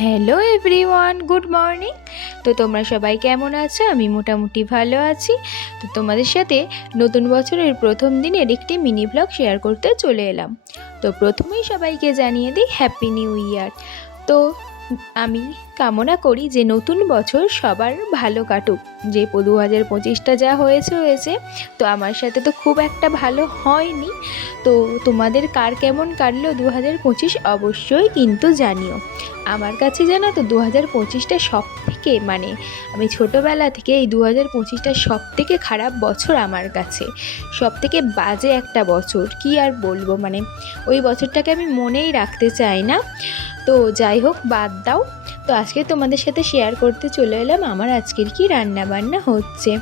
Hello everyone, good morning. তো তোমরা সবাই কেমন আছো? আমি মোটামুটি ভালো আছি। তো তোমাদের সাথে নতুন বছরের প্রথম দিনের একটি মিনি ব্লগ শেয়ার করতে চলে এলাম। তো প্রথমেই সবাইকে জানিয়ে দিই হ্যাপি নিউ ইয়ার। তো আমি কামনা করি যে নতুন বছর সবার ভালো কাটুক। যে 2025টা যা হয়েছে। তো আমার সাথে তো খুব একটা ভালো হয়নি। তো তোমাদের কার কেমন কাটলো 2025 অবশ্যই কিন্তু জানিও। আমার কাছে জানো তো 2025টা সব থেকে আমি ছোটোবেলা থেকে এই 2025টা সব থেকে খারাপ বছর আমার কাছে, সব থেকে বাজে একটা বছর। কি আর বলবো, ওই বছরটাকে আমি মনেই রাখতে চাই না। তো যাই হোক, বাদ দাও। তো আজকে তোমাদের সাথে শেয়ার করতে চলে এলাম আমার আজকের কি রান্না বান্না হচ্ছে।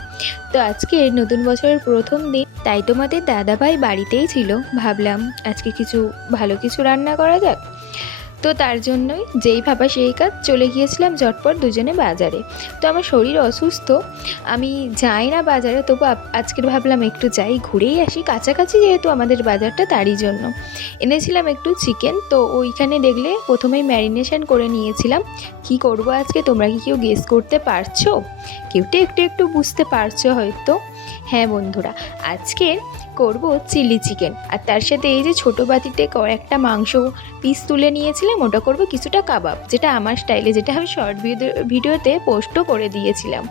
তো আজকে নতুন বছরের প্রথম দিন, তাই তোমাদের দাদাভাই বাড়িতেই ছিল। ভাবলাম আজকে ভালো কিছু রান্না করা যাক। তো তার জন্যই যেই ভাবা সেই কাজ, চলে গিয়েছিলাম ঝটপট দুজনে বাজারে। তো আমার শরীর অসুস্থ, আমি যাই না বাজারে, তবু আজকের ভাবলাম একটু যাই, ঘুরেই আসি, কাছাকাছি যেহেতু আমাদের বাজারটা, তারই জন্য এনেছিলাম একটু চিকেন। তো ওইখানে দেখলে প্রথমেই ম্যারিনেশন করে নিয়েছিলাম। কি করব আজকে, তোমরা কি কেউ গেস করতে পারছো? কেউটা একটু বুঝতে পারছো হয়তো। হ্যাঁ বন্ধুরা, আজকে করব চিলি চিকেন। আর তার সাথে এই যে ছোটো বাটিতে একটা মাংস পিস তুলে নিয়েছিলাম, ওটা করব কিছুটা কাবাব, যেটা আমার স্টাইলে, যেটা আমি শর্ট ভিডিওতে পোস্টও করে দিয়েছিলাম।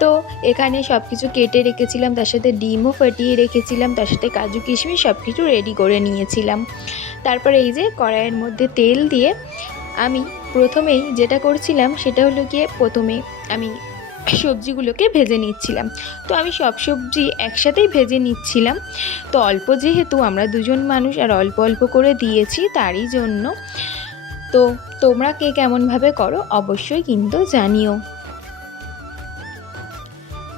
তো এখানে সব কিছু কেটে রেখেছিলাম, তার সাথে ডিমও ফাটিয়ে রেখেছিলাম, তার সাথে কাজু কিশমিশ সব কিছু রেডি করে নিয়েছিলাম। তারপরে এই যে কড়াইয়ের মধ্যে তেল দিয়ে আমি প্রথমেই যেটা করছিলাম সেটা হলো গিয়ে, প্রথমে আমি সবজিগুলোকে ভেজে নিচ্ছিলাম। তো আমি সব সবজি একসাথেই ভেজে নিচ্ছিলাম। তো অল্প, যেহেতু আমরা দুজন মানুষ আর অল্প অল্প করে দিয়েছি, তারই জন্য। তো তোমরা কে কেমনভাবে করো অবশ্যই কিন্তু জানিও।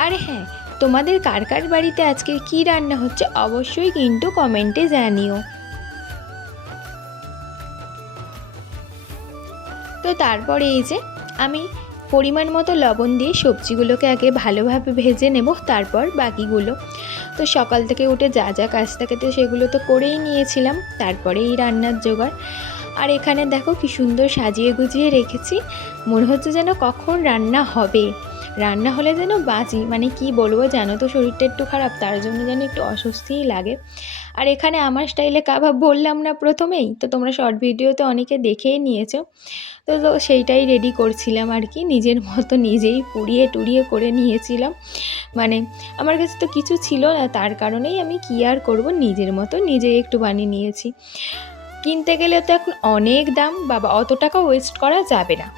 আর হ্যাঁ, তোমাদের কার কার বাড়িতে আজকে কি রান্না হচ্ছে অবশ্যই কিন্তু কমেন্টে জানিও। তো তারপরে এই যে আমি পরিমাণ মতো লবণ দিয়ে সবজিগুলোকে আগে ভালোভাবে ভেজে নেব, তারপর বাকিগুলো। তো সকাল থেকে উঠে যা যা কাজ থাকে তো সেগুলো তো করেই নিয়েছিলাম, তারপরে এই রান্নার জোগাড়। আর এখানে দেখো কি সুন্দর সাজিয়ে গুজিয়ে রেখেছি, মনে হচ্ছে যেন কখন রান্না হবে। রান্না হলে যেন বাঁচি, কি বলবো জানো তো, শরীরটা একটু খারাপ, তার জন্য যেন একটু অস্বস্তিই লাগে। আর এখানে আমার স্টাইলে কাবাব বললাম না প্রথমেই, তো তোমরা শর্ট ভিডিওতে অনেকে দেখেই নিয়েছো। তো সেইটাই রেডি করছিলাম আর কি, নিজের মতো নিজেই পুড়িয়ে টুড়িয়ে করে নিয়েছিলাম। আমার কাছে তো কিছু ছিল না, তার কারণেই আমি কি আর করব, নিজের মতো নিজেই একটু বানিয়ে নিয়েছি। কিনতে গেলে তো এখন অনেক দাম বাবা, অত টাকা ওয়েস্ট করা যাবে না।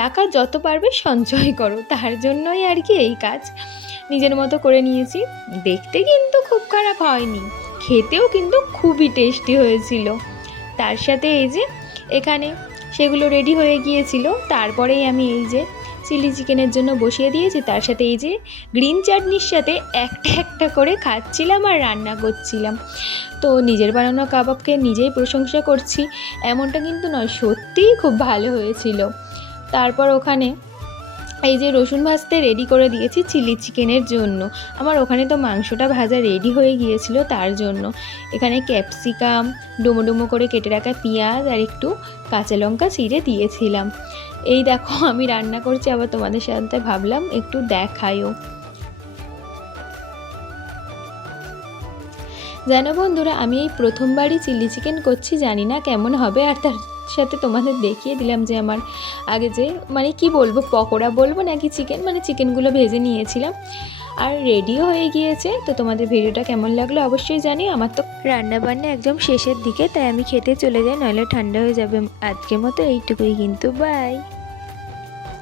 টাকা যত পারবে সঞ্চয় করো, তার জন্যই আর কি এই কাজ। নিজের মতো করে নিয়েছি। দেখতে কিন্তু খুব খারাপ হয়নি, খেতেও কিন্তু খুবই টেস্টি হয়েছিল। তার সাথে এই যে এখানে সেগুলো রেডি হয়ে গিয়েছিল, তারপরেই আমি এই যে চিলি চিকেনের জন্য বসিয়ে দিয়েছি। তার সাথে এই যে গ্রিন চাটনির সাথে একটা একটা করে খাচ্ছিলাম আর রান্না করছিলাম। তো নিজের বানানো কাবাবকে নিজেই প্রশংসা করছি এমনটা কিন্তু নয়, সত্যিই খুব ভালো হয়েছিল। তারপর ওখানে এই যে রসুন ভাজতে রেডি করে দিয়েছি চিলি চিকেনের জন্য। আমার ওখানে তো মাংসটা ভাজা রেডি হয়ে গিয়েছিল, তার জন্য এখানে ক্যাপসিকাম, ডুমো ডুমো করে কেটে রাখা পেঁয়াজ আর একটু কাঁচা লঙ্কা চিড়ে দিয়েছিলাম। এই দেখো আমি রান্না করছি, আবার তোমাদের সাথে ভাবলাম একটু দেখাইও। জানো বন্ধুরা, আমি এই প্রথমবারই চিলি চিকেন করছি, জানি না কেমন হবে। আর তার সাথে তোমাদের দেখিয়ে দিলাম যে আমার আগে যে কি বলবো, পকোড়া বলবো নাকি চিকেন, চিকেনগুলো ভেজে নিয়েছিলাম আর রেডিও হয়ে গিয়েছে। তো তোমাদের ভিডিওটা কেমন লাগলো অবশ্যই জানিও। আমার তো রান্না বান্না একদম শেষের দিকে, তাই আমি খেতে চলে যাই, নইলে ঠান্ডা হয়ে যাবে। আজকের মতো এইটুকুই কিন্তু, বাই।